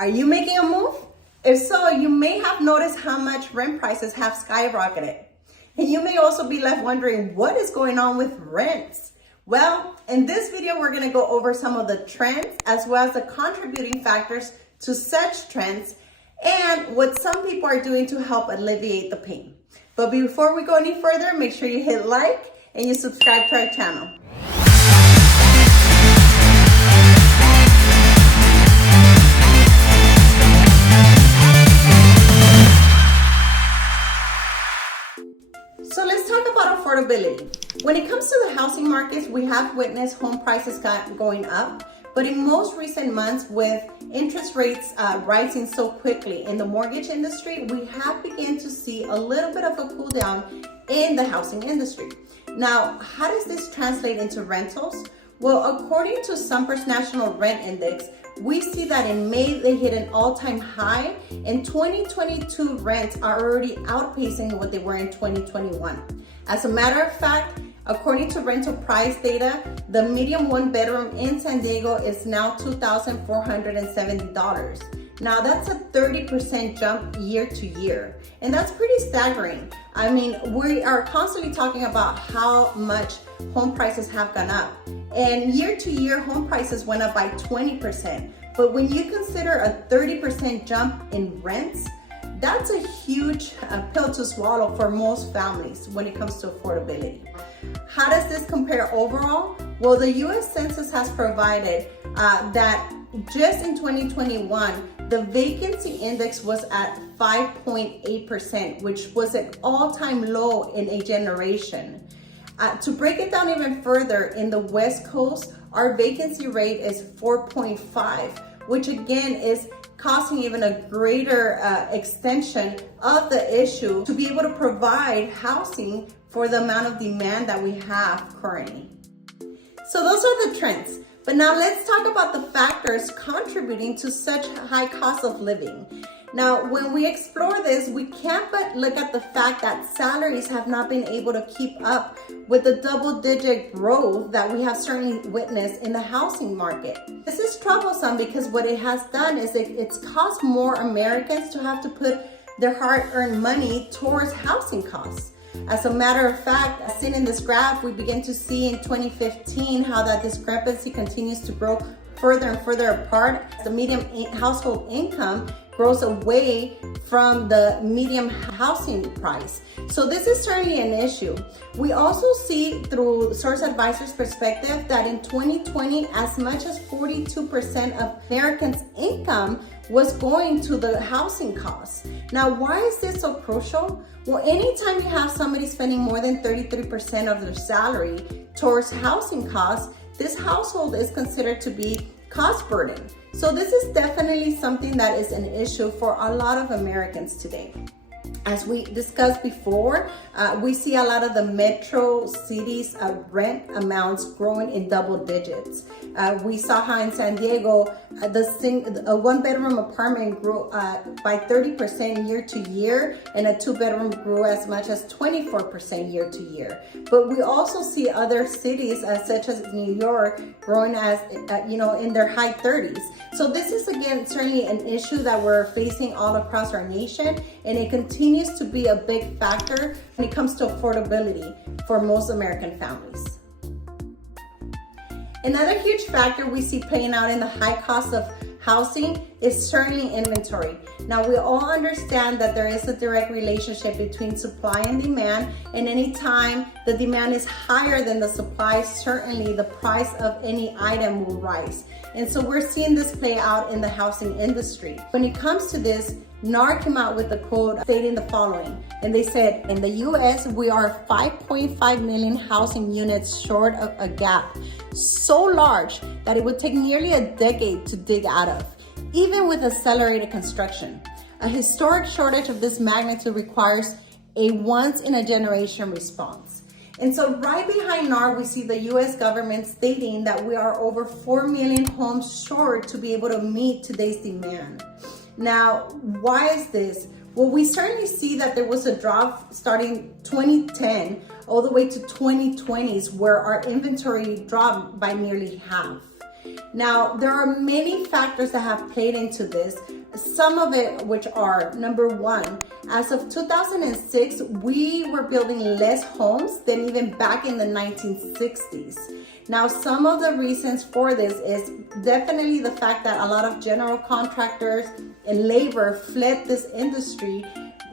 Are you making a move? If so, you may have noticed how much rent prices have skyrocketed. And you may also be left wondering what is going on with rents. Well, in this video, we're going to go over some of the trends as well as the contributing factors to such trends and what some people are doing to help alleviate the pain. But before we go any further, make sure you hit like and you subscribe to our channel. So let's talk about affordability. When it comes to the housing markets, we have witnessed home prices going up, but in most recent months with interest rates rising so quickly in the mortgage industry, we have begun to see a little bit of a cool down in the housing industry. Now, how does this translate into rentals? Well, according to Summer's National Rent Index, we see that in May they hit an all-time high, and 2022 rents are already outpacing what they were in 2021. As a matter of fact, according to rental price data, the median one-bedroom in San Diego is now $2,470. Now that's a 30% jump year to year, and that's pretty staggering. I mean, we are constantly talking about how much home prices have gone up, and year to year home prices went up by 20%. But when you consider a 30% jump in rents, that's a huge pill to swallow for most families when it comes to affordability. How does this compare overall? Well, the US Census has provided that just in 2021, the vacancy index was at 5.8%, which was an all-time low in a generation. To break it down even further, in the West Coast, our vacancy rate is 4.5, which again is causing even a greater extension of the issue to be able to provide housing for the amount of demand that we have currently. So those are the trends. But now let's talk about the factors contributing to such high cost of living. Now, when we explore this, we can't but look at the fact that salaries have not been able to keep up with the double-digit growth that we have certainly witnessed in the housing market. This is troublesome because what it has done is it's caused more Americans to have to put their hard-earned money towards housing costs. As a matter of fact, as seen in this graph, we begin to see in 2015 how that discrepancy continues to grow further and further apart. The median household income grows away from the median housing price. So this is certainly an issue. We also see through Source Advisor's perspective that in 2020, as much as 42% of Americans' income was going to the housing costs. Now, why is this so crucial? Well, anytime you have somebody spending more than 33% of their salary towards housing costs, this household is considered to be cost burden. So this is definitely something that is an issue for a lot of Americans today. As we discussed before, we see a lot of the metro cities rent amounts growing in double digits. We saw how in San Diego, a one-bedroom apartment grew by 30% year to year, and a two-bedroom grew as much as 24% year to year. But we also see other cities, such as New York, growing as in their high 30s. So this is again certainly an issue that we're facing all across our nation, and it continues to be a big factor when it comes to affordability for most American families. Another huge factor we see playing out in the high cost of housing is certainly inventory. Now, we all understand that there is a direct relationship between supply and demand, and anytime the demand is higher than the supply, certainly the price of any item will rise. And so we're seeing this play out in the housing industry. When it comes to this, NAR came out with a quote stating the following, and they said, in the US, we are 5.5 million housing units short of a gap so large that it would take nearly a decade to dig out of, even with accelerated construction. A historic shortage of this magnitude requires a once-in-a-generation response. And so right behind NAR, we see the US government stating that we are over 4 million homes short to be able to meet today's demand. Now, why is this? Well, we certainly see that there was a drop starting 2010 all the way to 2020s where our inventory dropped by nearly half. Now, there are many factors that have played into this. Some of it, which are, number one, as of 2006, we were building less homes than even back in the 1960s. Now, some of the reasons for this is definitely the fact that a lot of general contractors and labor fled this industry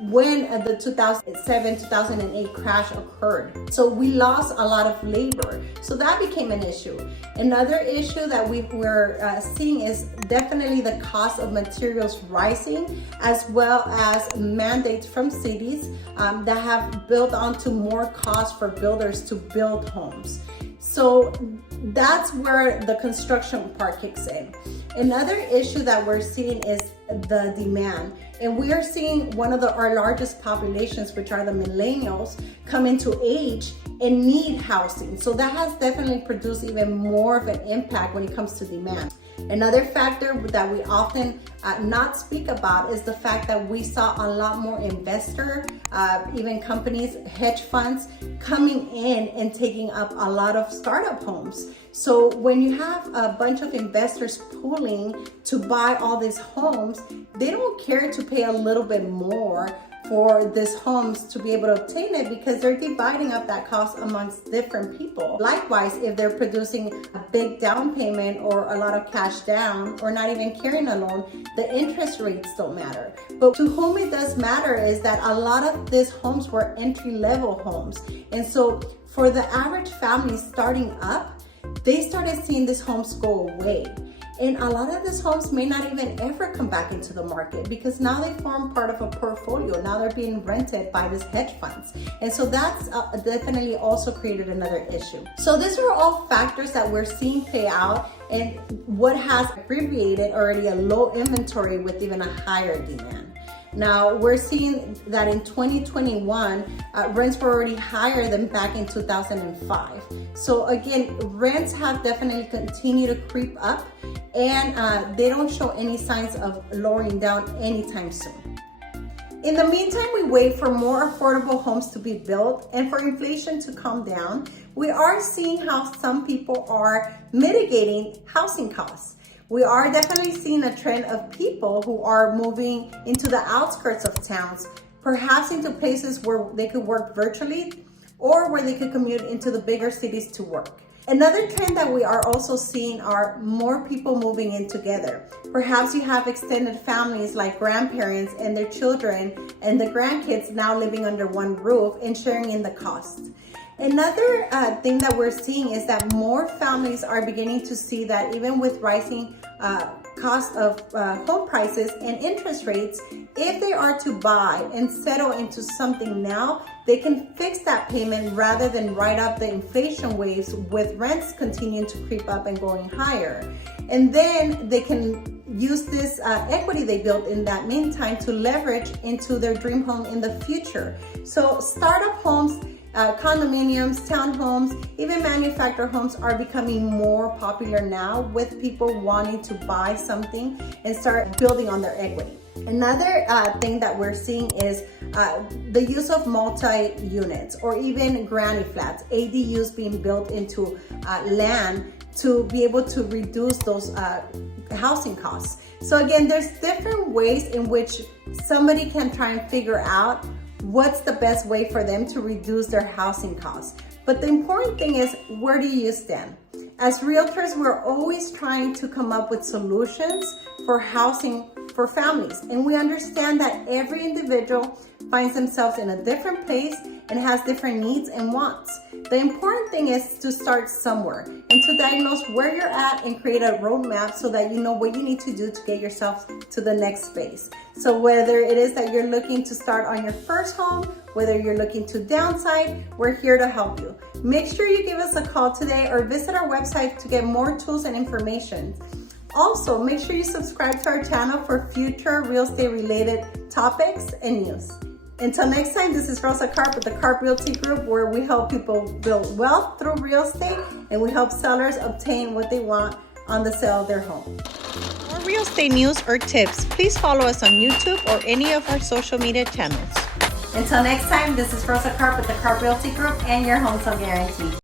when the 2007-2008 crash occurred. So we lost a lot of labor. So that became an issue. Another issue that we're seeing is definitely the cost of materials rising, as well as mandates from cities that have built onto more cost for builders to build homes. So that's where the construction part kicks in. Another issue that we're seeing is the demand. And we are seeing one of our largest populations, which are the millennials, come into age and need housing. So that has definitely produced even more of an impact when it comes to demand. Another factor that we often not speak about is the fact that we saw a lot more investor, even companies, hedge funds coming in and taking up a lot of startup homes. So when you have a bunch of investors pooling to buy all these homes, they don't care to pay a little bit more for these homes to be able to obtain it, because they're dividing up that cost amongst different people. Likewise, if they're producing a big down payment or a lot of cash down, or not even carrying a loan, the interest rates don't matter. But to whom it does matter is that a lot of these homes were entry-level homes. And so for the average family starting up, they started seeing these homes go away. And a lot of these homes may not even ever come back into the market, because now they form part of a portfolio. Now they're being rented by these hedge funds. And so that's definitely also created another issue. So these are all factors that we're seeing play out, and what has abbreviated already a low inventory with even a higher demand. Now, we're seeing that in 2021, rents were already higher than back in 2005. So again, rents have definitely continued to creep up, and they don't show any signs of lowering down anytime soon. In the meantime, we wait for more affordable homes to be built and for inflation to come down. We are seeing how some people are mitigating housing costs. We are definitely seeing a trend of people who are moving into the outskirts of towns, perhaps into places where they could work virtually or where they could commute into the bigger cities to work. Another trend that we are also seeing are more people moving in together. Perhaps you have extended families like grandparents and their children and the grandkids now living under one roof and sharing in the cost. Another thing that we're seeing is that more families are beginning to see that even with rising cost of home prices and interest rates, if they are to buy and settle into something now, they can fix that payment rather than ride up the inflation waves with rents continuing to creep up and going higher. And then they can use this equity they built in that meantime to leverage into their dream home in the future. So startup homes, condominiums, townhomes, even manufactured homes are becoming more popular now, with people wanting to buy something and start building on their equity. Another thing that we're seeing is the use of multi-units or even granny flats, ADUs being built into land to be able to reduce those housing costs. So again, there's different ways in which somebody can try and figure out what's the best way for them to reduce their housing costs. But the important thing is, where do you stand? As realtors, we're always trying to come up with solutions for housing for families. And we understand that every individual finds themselves in a different place and has different needs and wants. The important thing is to start somewhere and to diagnose where you're at and create a roadmap so that you know what you need to do to get yourself to the next phase. So whether it is that you're looking to start on your first home, whether you're looking to downsize, we're here to help you. Make sure you give us a call today or visit our website to get more tools and information. Also, make sure you subscribe to our channel for future real estate related topics and news. Until next time, this is Rosa Karp with the Karp Realty Group, where we help people build wealth through real estate, and we help sellers obtain what they want on the sale of their home. For real estate news or tips, please follow us on YouTube or any of our social media channels. Until next time, this is Rosa Karp with the Karp Realty Group and your home sale guarantee.